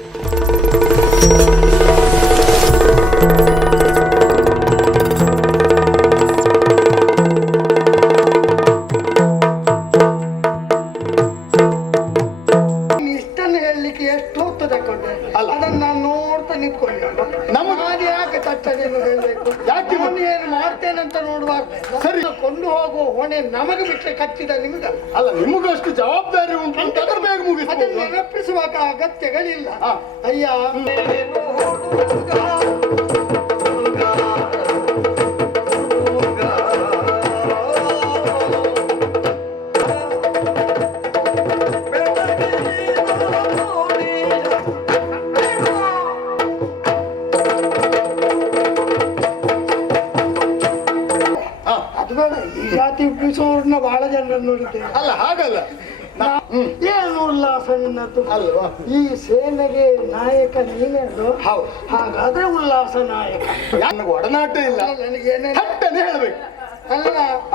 ಇಷ್ಟನ್ನು ಮಾಡ್ತೇನಂತ ನೋಡುವಾಗ ಸರಿ. ಕೊಂಡು ಹೋಗುವ ಹೊಣೆ ನಮಗೆ ಬಿಟ್ಟರೆ ಕಚ್ಚಿದ ನಿಮಗಲ್ಲ ಅಲ್ಲ ನಿಮಗೂ ಅಷ್ಟು ಜವಾಬ್ದಾರಿ ಉಂಟು ಅಂತ ಅದ್ರ ಬೇಗ ಅದನ್ನು ಮುಗಿಸ್ಬೋದು ನೆನಪಿಸುವಾಗ ಅಗತ್ಯಗಳಿಲ್ಲ. ಅಯ್ಯ. ಜನರನ್ನು ಅಲ್ಲ ಹಾಗಲ್ಲ. ಏನು ಉಲ್ಲಾಸ ನಿನ್ನದ್ದು ಅಲ್ವಾ? ಈ ಸೇನೆಗೆ ನಾಯಕ ನೀನೇ ಹೌದು. ಹಾಗಾದ್ರೆ ಉಲ್ಲಾಸ ನಾಯಕ. ನನಗೆ ಒಡನಾಟ ಇಲ್ಲ. ನನಗೇನೇ ಥಟ್ಟನೆ ಹೇಳ್ಬೇಕು. ಅಲ್ಲ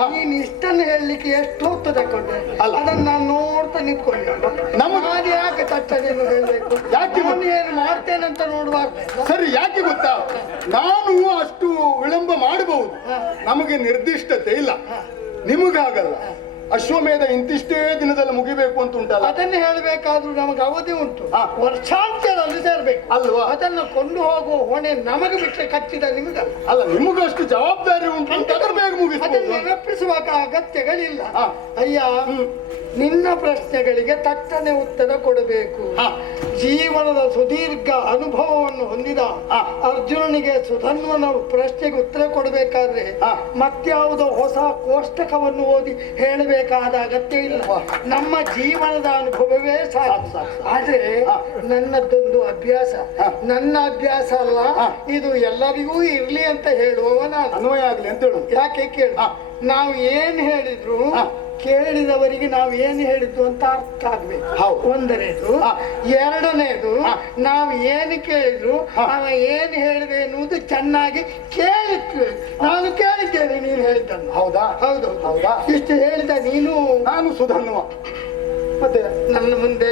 ನೀನ್ ಇಷ್ಟನ್ನು ಹೇಳಲಿಕ್ಕೆ ಎಷ್ಟು ಹೊತ್ತು ತಕೊಂಡೆ ಅಲ್ಲ. ಅದನ್ನ ನಾನು ನೋಡ್ತಾ ನಿಂತ್ಕೊಂಡು. ನಮ್ಮ- ಹಾಗೆ ಯಾಕೆ ತಟ್ಟದೇನು ಹೇಳಬೇಕು? ಯಾಕೆ ನಾನು ಏನು ಮಾಡ್ತೇನಂತ ನೋಡುವಾಗ? ಸರಿ ಯಾಕೆ ಗೊತ್ತಾ? ನಾನು ಅಷ್ಟು ವಿಳಂಬ ಮಾಡಬಹುದು. ನಮಗೆ ನಿರ್ದಿಷ್ಟತೆ ಇಲ್ಲ. ನಿಮಗಾಗಲ್ಲ. ಅಶ್ವಮೇಧ ಇಂತಿಷ್ಟೇ ದಿನದಲ್ಲಿ ಮುಗಿಬೇಕು ಅಂತ ಉಂಟಲ್ಲ? ಅದನ್ನು ಹೇಳಬೇಕಾದ್ರೂ ನಮಗೆ ಅವಧಿ ಉಂಟು. ವರ್ಷಾಂತ್ಯದಲ್ಲಿ ಸೇರ್ಬೇಕು. ಅಲ್ವಾ? ಅದನ್ನು ಕೊಂಡು ಹೋಗುವ ಹೊಣೆ ನಮಗೆ ಬಿಟ್ಟರೆ ಕಚ್ಚಿದ ನಿಮಗೆ ಅಲ್ಲ ನಿಮಗಷ್ಟು ಜವಾಬ್ದಾರಿ ಉಂಟು ಅಂತ ಅದ್ರ ಬೇಗ ಅದನ್ನು ಮುಗಿಸ್ಬೋದು ನೆನಪಿಸುವಾಗ ಅಗತ್ಯಗಳಿಲ್ಲ. ಹಾ. ಅಯ್ಯ ನಿನ್ನ ಪ್ರಶ್ನೆಗಳಿಗೆ ತಕ್ಕನೆ ಉತ್ತರ ಕೊಡಬೇಕು. ಹಾ. ಜೀವನದ ಸುದೀರ್ಘ ಅನುಭವವನ್ನು ಹೊಂದಿದ. ಅರ್ಜುನನಿಗೆ ಸುಧನ್ವನ ಪ್ರಶ್ನೆಗೆ ಉತ್ತರ ಕೊಡಬೇಕಾದ್ರೆ. ಮತ್ಯಾವುದೋ ಹೊಸ ಕೋಷ್ಟಕವನ್ನು ಓದಿ ಹೇಳಬೇಕಾದ ಅಗತ್ಯ ಇಲ್ಲ ನಮ್ಮ ಜೀವನದ ಅನುಭವವೇ ಸಾಕು. ಆದ್ರೆ. ನನ್ನದೊಂದು ಅಭ್ಯಾಸ ನನ್ನ ಅಭ್ಯಾಸ ಅಲ್ಲ ಇದು ಎಲ್ಲರಿಗೂ ಇರ್ಲಿ ಅಂತ ಹೇಳುವವ ನಾನು ಅನ್ವಯ ಆಗ್ಲಿ ಅಂತ ಹೇಳು ಯಾಕೆ ಕೇಳ. ನಾವು ಏನ್ ಹೇಳಿದ್ರು. ಕೇಳಿದವರಿಗೆ ನಾವು ಏನು ಹೇಳಿದ್ದು ಅಂತ ಅರ್ಥ ಆಗ್ಬೇಕು. ಹೌದು. ಒಂದನೇದು ಎರಡನೇದು ನಾವು ಏನು ಕೇಳಿದ್ರು. ಅವ ಏನು ಹೇಳಿದೆ ಎನ್ನುವುದು ಚೆನ್ನಾಗಿ ಕೇಳಿದ್ವಿ ನಾನು ಕೇಳಿದ್ದೇನೆ ನೀನು ಹೇಳಿದ್ದನ್ನು. ಹೌದಾ? ಹೌದು. ಹೌದಾ? ಇಷ್ಟು ಹೇಳಿದ ನೀನು. ನಾನು ಸುಧನ್ವ ಮತ್ತೆ? ನನ್ನ ಮುಂದೆ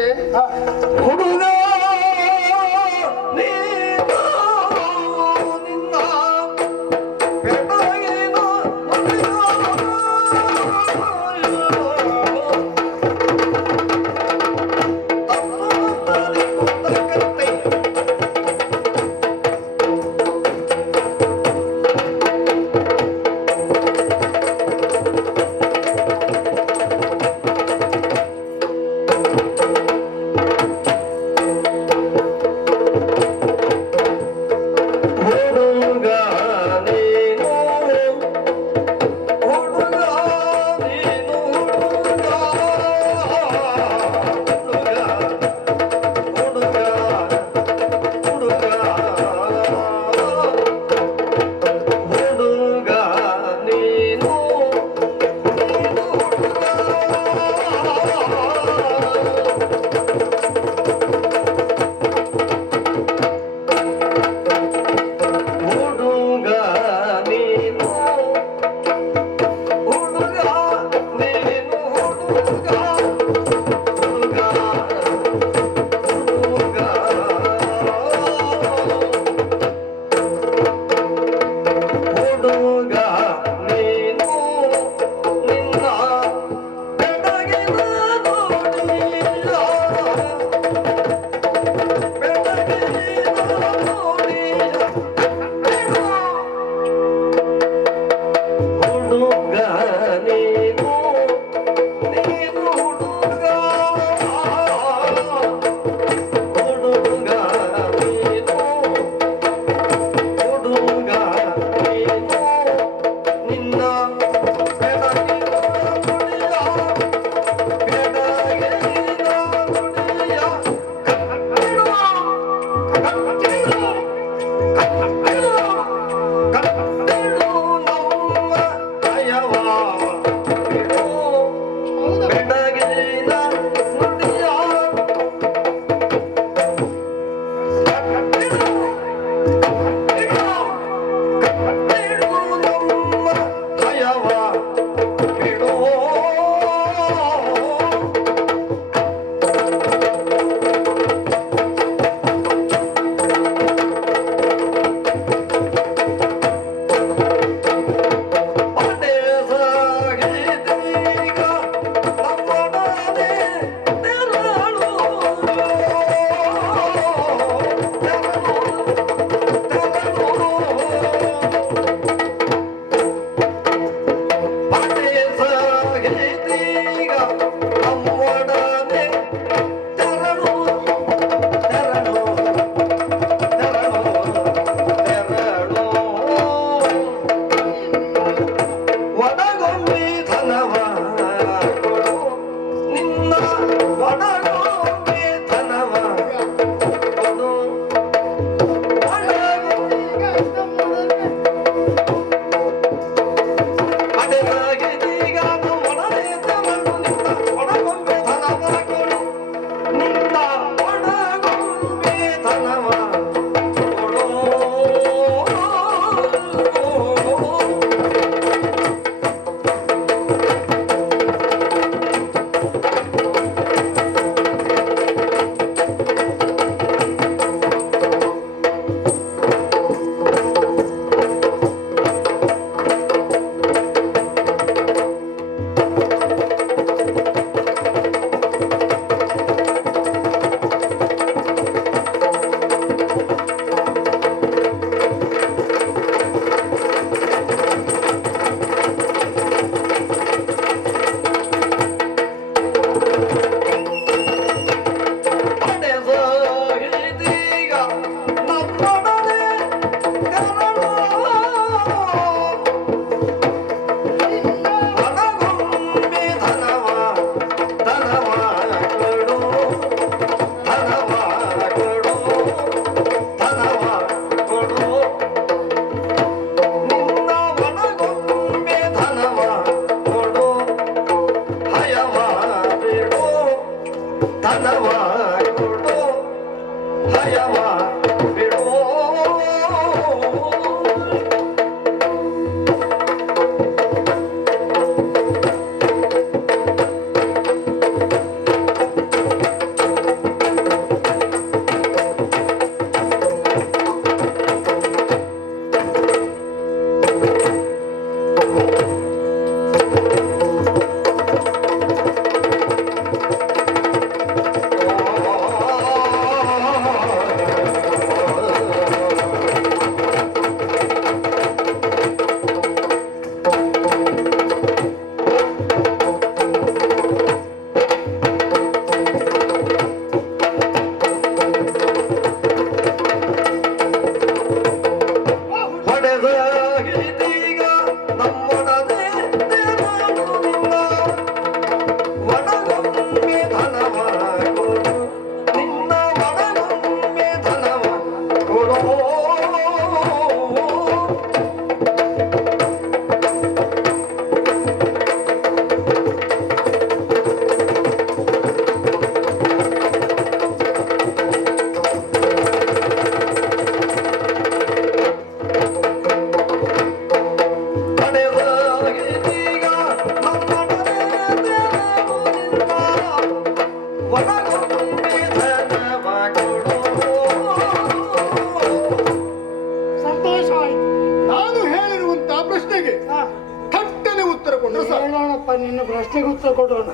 ಹೇಳೋಣಪ್ಪ ನಿನ್ನ ಪ್ರಶ್ನೆಗೆ ಉತ್ತರ ಕೊಡೋಣ.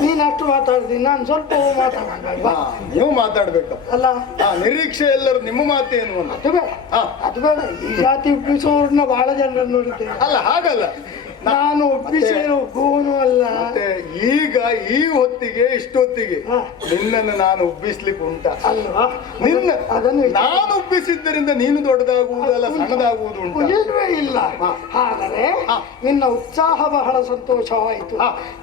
ನೀನ್ ಅಷ್ಟು ಮಾತಾಡ್ತೀನಿ ನಾನು ಸ್ವಲ್ಪ ಮಾತಾಡೋಣ ನೀವು ಮಾತಾಡ್ಬೇಕು. ಅಲ್ಲ? ನಿರೀಕ್ಷೆ ಎಲ್ಲರೂ ನಿಮ್ಮ ಮಾತೇನು ಅದು ಬೇಡ ಅದು ಬೇಡ. ಈ ಜಾತಿ ಉಪ್ಪಿಸೋರ್ನ ಬಹಳ ಜನರನ್ನು ನೋಡಿದ್ದೇನೆ ಅಲ್ಲ ಹಾಗಲ್ಲ. ನಾನು ಒಪ್ಪಿಸೇನು ಗೋನು ಅಲ್ಲ. ಮತ್ತೆ ಈಗ ಈ ಹೊತ್ತಿಗೆ ಇಷ್ಟೊತ್ತಿಗೆ. ನಿನ್ನನ್ನು ನಾನು ಉಬ್ಬಿಸ್ಲಿಕ್ಕೆ ಉಂಟ. ಅಲ್ವಾ? ನಿನ್ನ ಅದನ್ನು ನಾನು ಉಬ್ಬಿಸಿದ್ದರಿಂದ ನೀನು ದೊಡ್ಡದಾಗುವುದಲ್ಲ ಸಣ್ಣದಾಗುವುದು ಉಂಟ? ಇಲ್ವೇ ಇಲ್ಲ. ಆದರೆ ನಿನ್ನ ಉತ್ಸಾಹ ಬಹಳ ಸಂತೋಷವಾಯಿತು.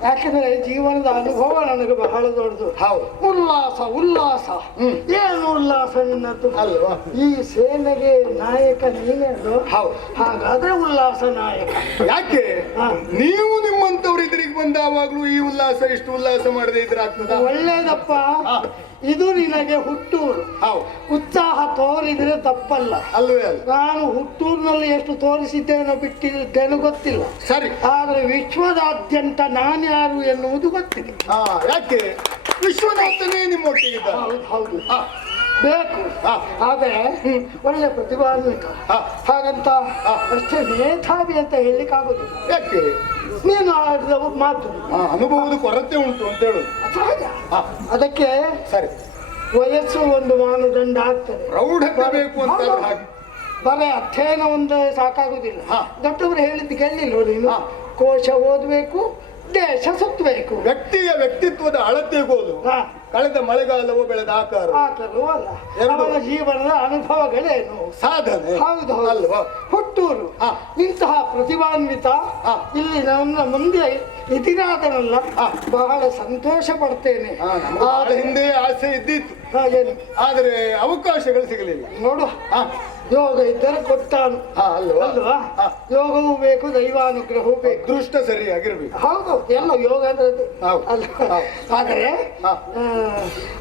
ಯಾಕೆಂದರೆ ಜೀವನದ ಅನುಭವ ನನಗೆ ಬಹಳ ದೊಡ್ಡದು. ಹೌದು. ಉಲ್ಲಾಸ ಉಲ್ಲಾಸ. ಏನು ಉಲ್ಲಾಸ ನಿನ್ನದ್ದು? ಅಲ್ವಾ? ಈ ಸೇನೆಗೆ ನಾಯಕ ನೀನೇ ಹೌದು. ಹಾಗಾದ್ರೆ ಉಲ್ಲಾಸ ನಾಯಕ. ಯಾಕೆ. ನೀವು ನಿಮ್ಮಂತವ್ರು ಎದುರಿಗೆ ಬಂದಾವಾಗ್ಲೂ ಈ ಉಲ್ಲಾಸ ಇಷ್ಟು ಉಲ್ಲಾಸ ಮಾಡದೆ ಇದ್ರ ಆಗ್ತದ? ಒಳ್ಳೇದಪ್ಪ. ಇದು ನಿನಗೆ ಹುಟ್ಟೂರು. ಉತ್ಸಾಹ ತೋರಿದ್ರೆ ತಪ್ಪಲ್ಲ. ಅಲ್ವೇ ಅಲ್ಲ. ನಾನು ಹುಟ್ಟೂರಿನಲ್ಲಿ ಎಷ್ಟು ತೋರಿಸಿದ್ದೇನೋ ಬಿಟ್ಟಿದ್ದೇನೋ ಗೊತ್ತಿಲ್ಲ. ಸರಿ. ಆದರೆ ವಿಶ್ವದಾದ್ಯಂತ ನಾನ್ಯಾರು ಎನ್ನುವುದು ಗೊತ್ತಿದೆ ಯಾಕೆ? ವಿಶ್ವನಾಥನೇ ನಿಮ್ಮೊಟ್ಟಿಗೆ ಹೌದು ಹೌದು. ಬೇಕು. ಆ ಆದರೆ ಒಳ್ಳೆ ಪ್ರತಿಭಾನ್ವಿತ. ಹಾಗಂತ. ಅಷ್ಟೇ ಮೇಧಾವಿ ಅಂತ ಹೇಳಲಿಕ್ಕೆ ಆಗುದಿಲ್ಲ. ಯಾಕೆ? ನೀನು ಆಡಿದ ಮಾತು. ಅನುಭವದ ಕೊರತೆ ಉಂಟು ಅಂತ ಹೇಳುದು ಅದಕ್ಕೆ ಸರಿ. ವಯಸ್ಸು ಒಂದು ಮಾನದಂಡ ಆಗ್ತದೆ. ಪ್ರೌಢ ಬೇಕು ಅಂತ ಬರೀ ಅಧ್ಯಯನ ಒಂದು ಸಾಕಾಗುದಿಲ್ಲ. ದೊಡ್ಡವರು ಹೇಳಿದ್ದು ಕೇಳಲಿಲ್ಲ ನೀನು. ಕೋಶ ಓದಬೇಕು ದೇಶ ಸುತ್ತಬೇಕು. ವ್ಯಕ್ತಿಯ ವ್ಯಕ್ತಿತ್ವದ ಅಳತೆಗೋದು ಹಾ. ಕಳೆದ ಮಳೆಗಾಲವು ಬೆಳೆದ ಆಕಾರ. ಆತರು ಅಲ್ಲ. ಎರಡು. ಅವನ ಜೀವನದ ಅನುಭವಗಳೇನು? ಸಾಧನೆ. ಹೌದು ಹೌದು. ಅಲ್ವಾ? ಹುಟ್ಟೂರು. ಹಾ. ಇಂತಹ ಪ್ರತಿಭಾನ್ವಿತ ಹಾ. ಇಲ್ಲಿ ನನ್ನ ಮುಂದೆ ಇದಿರಾದನಲ್ಲ ಹಾ. ಬಹಳ ಸಂತೋಷ ಪಡ್ತೇನೆ. ನಮ್ಗೆ ಆದರೆ- ಹಿಂದೆ ಆಸೆ ಇದ್ದಿತ್ತು. ಹಾ, ಏನು ಆದರೆ ಅವಕಾಶಗಳು ಸಿಗಲಿಲ್ಲ. ನೋಡು ಹಾ. ಯೋಗ ಇದ್ದರೆ ಕೊಟ್ಟಾನು ಹಾ ಅಲ್ವಾ. ಯೋಗವೂ ಬೇಕು ದೈವಾನುಗ್ರಹವೂ ಬೇಕು. ದೃಷ್ಟ ಸರಿಯಾಗಿರ್ಬೇಕು. ಹೌದು ಎಲ್ಲ ಯೋಗ ಅಂದ್ರೆ. ಆದರೆ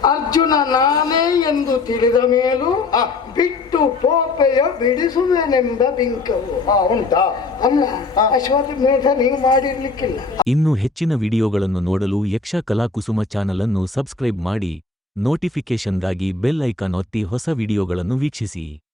ಅರ್ಜುನ ನಾನೇ ಎಂದು ತಿಳಿದ ಮೇಲೂ. ಬಿಟ್ಟು ಪೋಪೆಯ ಬಿಡಿಸುವೆನೆಂಬ ಬಿಂಕವು. ಉಂಟಾ? ಅಲ್ಲ ಹಾ. ಅಶ್ವತ್ಥಮೇಧ ನೀವು ಮಾಡಿರ್ಲಿಕ್ಕಿಲ್ಲ. ಇನ್ನು ಹೆಚ್ಚಿನ ವಿಡಿಯೋಗಳನ್ನು ನೋಡಲು ಯಕ್ಷ ಕಲಾಕುಸುಮ ಚಾನಲ್ ಅನ್ನು ಸಬ್ಸ್ಕ್ರೈಬ್ ಮಾಡಿ ನೋಟಿಫಿಕೇಶನ್ಗಾಗಿ ಬೆಲ್ ಐಕಾನ್ ಒತ್ತಿ ಹೊಸ ವಿಡಿಯೋಗಳನ್ನು ವೀಕ್ಷಿಸಿ.